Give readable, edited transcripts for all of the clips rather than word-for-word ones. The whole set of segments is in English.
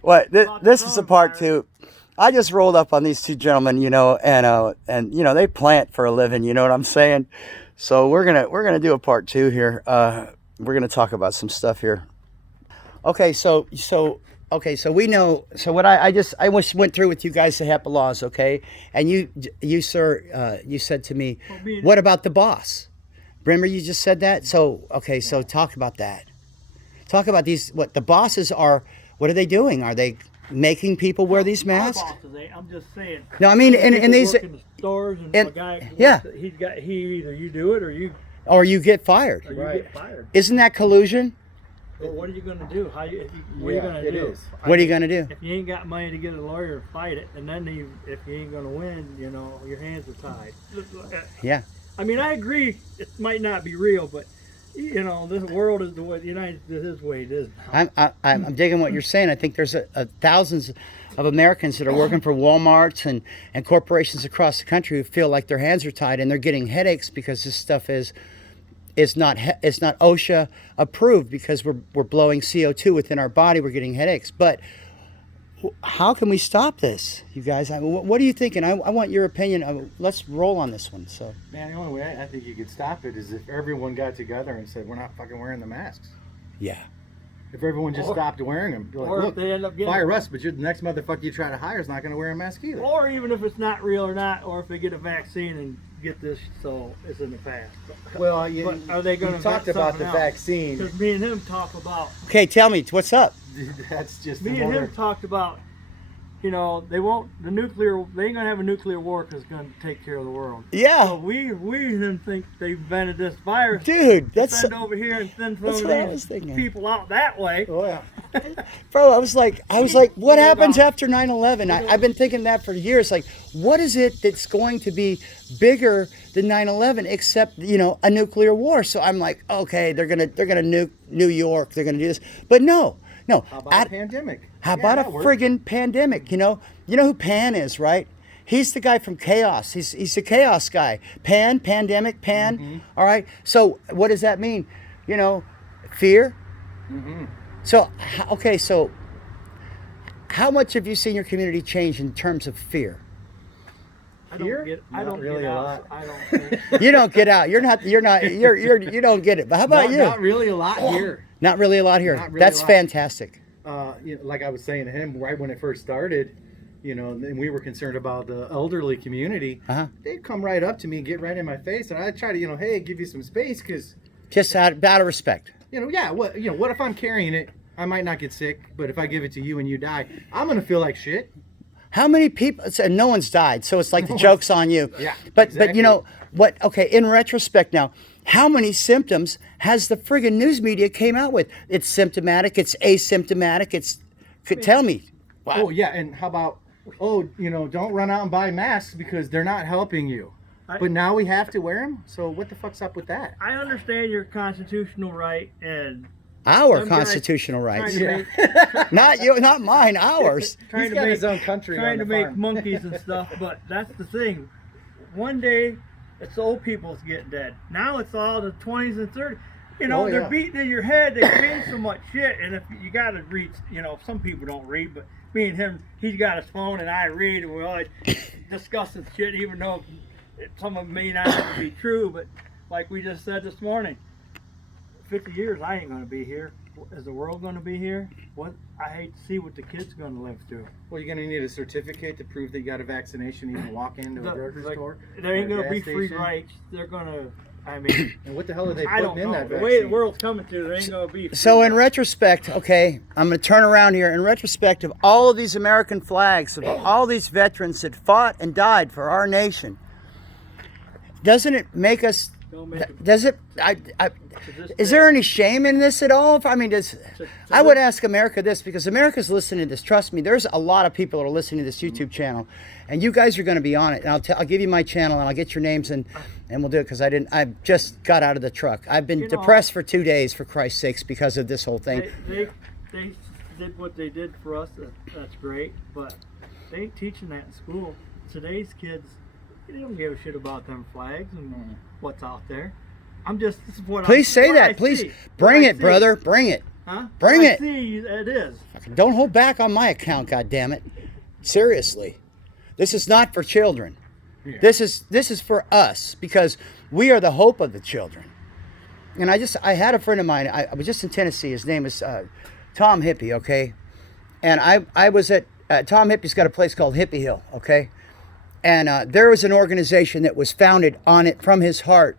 What? This is a part two. I just rolled up on these two gentlemen, and they plant for a living. You know what I'm saying? So we're gonna do a part two here. We're gonna talk about some stuff here. Okay, so we know. So what I went through with you guys the HEPA laws, okay? And you sir, you said to me, what about the boss? Remember you just said that? So okay, so talk about that. Talk about these. What the bosses are? What are they doing? Are they making people wear these masks? I'm just saying. No, I mean, in these in the stores, and a guy, yeah, he either you do it or you get fired. Or you get fired. Isn't that collusion? Well, what are you going to do? What are you going to do? What are you going to do? If you ain't got money to get a lawyer to fight it, and then if you ain't going to win, your hands are tied. Yeah. I mean, I agree. It might not be real, but this world is the way the United States is the way it is now. I'm digging what you're saying. I think there's thousands of Americans that are working for Walmarts and corporations across the country who feel like their hands are tied and they're getting headaches because this stuff is not OSHA approved, because we're blowing CO2 within our body. We're getting headaches. But how can we stop this, you guys? What are you thinking? I want your opinion. Let's roll on this one. So, man, the only way I think you could stop it is if everyone got together and said, we're not fucking wearing the masks. Yeah. If everyone just stopped wearing them, like, or look, if they end up fire us, but the next motherfucker you try to hire is not going to wear a mask either. Or even if it's not real or not, or if they get a vaccine and get this, so it's in the past. Well, but are they going to talk about the vaccine? Because me and him talk about. Okay, tell me what's up. That's just me and him talked about. They won't. They ain't gonna have a nuclear war because it's gonna take care of the world. Yeah. So we didn't think they invented this virus. Dude, that's send over here and send some of these people out that way. Oh yeah. Bro, I was like, what happens after 9/11? I've been thinking that for years. Like, what is it that's going to be bigger than 9/11 except a nuclear war? So I'm like, okay, they're gonna nuke New York. They're gonna do this, but no. How about a pandemic? How about a friggin' pandemic? You know who Pan is, right? He's the guy from Chaos. He's the Chaos guy. Pandemic. Mm-hmm. All right. So what does that mean? Fear. Mm-hmm. So so how much have you seen your community change in terms of fear? I don't really get a out. lot. I don't think. You don't get out. You don't get it. But how about you? Not really a lot here. Not really a lot here. Not really That's a lot. fantastic. Like I was saying to him right when it first started, and we were concerned about the elderly community. Uh-huh. They'd come right up to me and get right in my face, and I'd try to, hey, give you some space, because just out of respect. What if I'm carrying it? I might not get sick, but if I give it to you and you die, I'm gonna feel like shit. How many people? And no one's died, so it's like the joke's on you. Yeah. But exactly. what? Okay, in retrospect now, how many symptoms has the friggin' news media came out with? It's symptomatic. It's asymptomatic. Tell me. Wow. Oh yeah, and how about don't run out and buy masks because they're not helping you. But now we have to wear them. So what the fuck's up with that? I understand your constitutional right and. Our constitutional rights. Not you, not mine, ours. He's got his own country. Trying to make monkeys and stuff, but that's the thing. One day, it's the old people's getting dead. Now it's all the 20s and 30s. They're beating in your head. They change so much shit, and if you got to read, some people don't read, but me and him, he's got his phone and I read, and we're always discussing shit, even though some of it may not be true. But like we just said this morning. 50 years, I ain't going to be here. Is the world going to be here? I hate to see what the kids are going to live through. Well, you're going to need a certificate to prove that you got a vaccination to even walk into a grocery store. There ain't going to be free rights. They're going to, And what the hell are they putting in that vaccine? The way the world's coming to, there ain't going to be free So in rights. retrospect, okay, I'm going to turn around here. In retrospect of all of these American flags, of all these veterans that fought and died for our nation, doesn't it make us... Does it? Is there any shame in this at all? I mean, I would ask America this, because America's listening to this. Trust me, there's a lot of people that are listening to this YouTube channel, and you guys are going to be on it. And I'll give you my channel, and I'll get your names, and we'll do it, because I just got out of the truck. I've been depressed for 2 days, for Christ's sakes, because of this whole thing. They did what they did for us. That's great, but they ain't teaching that in school. Today's kids. They don't give a shit about them flags and what's out there. This is what Please say that. Please bring it, brother. Bring it. Huh? Bring I it. see, it is. Don't hold back on my account, goddammit. Seriously. This is not for children. Yeah. This is for us because we are the hope of the children. And I had a friend of mine. I was just in Tennessee. His name is Tom Hippie. Okay, and I was at Tom Hippie's got a place called Hippie Hill. Okay, and there was an organization that was founded on it from his heart.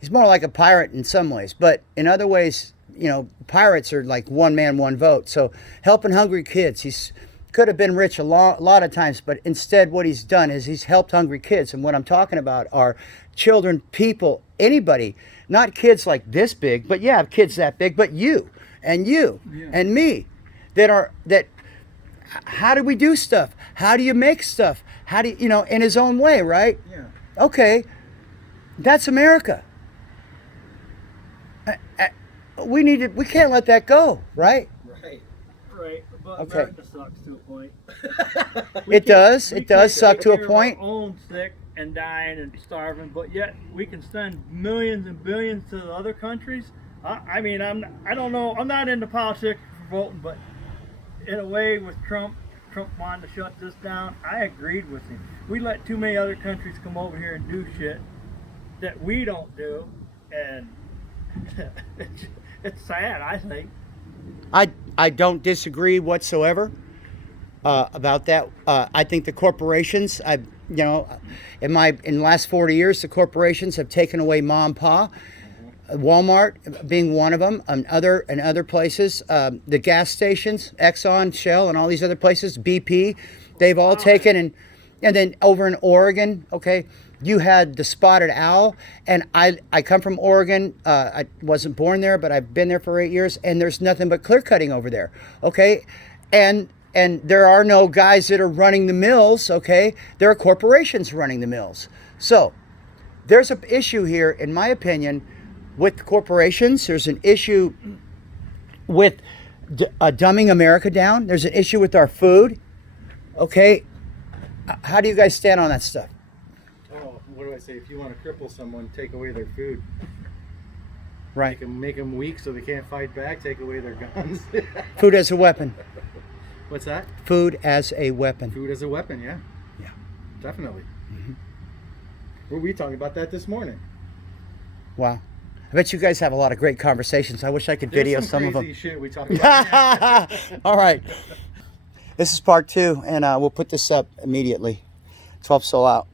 He's more like a pirate in some ways, but in other ways, you know, pirates are like one man, one vote. So helping hungry kids. He's could have been rich a lot of times, but instead what he's done is he's helped hungry kids. And what I'm talking about are children, people, anybody, not kids like this big, but yeah, kids that big, but you and me that how do we do stuff? How do you make stuff? How do you, you know, in his own way, right? Yeah. Okay, that's America. We can't let that go, right? Right, but Okay. America sucks to a point. It does suck to a Take care of point. Our own sick and dying and starving, but yet we can send millions and billions to the other countries. I mean, I don't know. I'm not into politics for voting, but in a way, with Trump wanting to shut this down, I agreed with him. We let too many other countries come over here and do shit that we don't do, and it's sad. I think. I don't disagree whatsoever about that. I think the corporations, in the last 40 years, the corporations have taken away mom and pa. Walmart being one of them, and other places, the gas stations, Exxon, Shell, and all these other places, BP, they've all taken and then over in Oregon, okay, you had the spotted owl, and I come from Oregon. I wasn't born there, but I've been there for 8 years, and there's nothing but clear cutting over there, okay, and there are no guys that are running the mills, okay, there are corporations running the mills. So there's an issue here, in my opinion, with corporations. There's an issue with dumbing America down. There's an issue with our food, okay. How do you guys stand on that stuff? Oh, what do I say? If you want to cripple someone, take away their food. Right. Make them weak so they can't fight back. Take away their guns. Food as a weapon. What's that? Food as a weapon. Food as a weapon. Yeah. Yeah. Definitely. Were we talking about that this morning? Wow. I bet you guys have a lot of great conversations. I wish I could video There's some of them. crazy shit we talk about. All right. This is part 2, and we'll put this up immediately. 12 Soul out.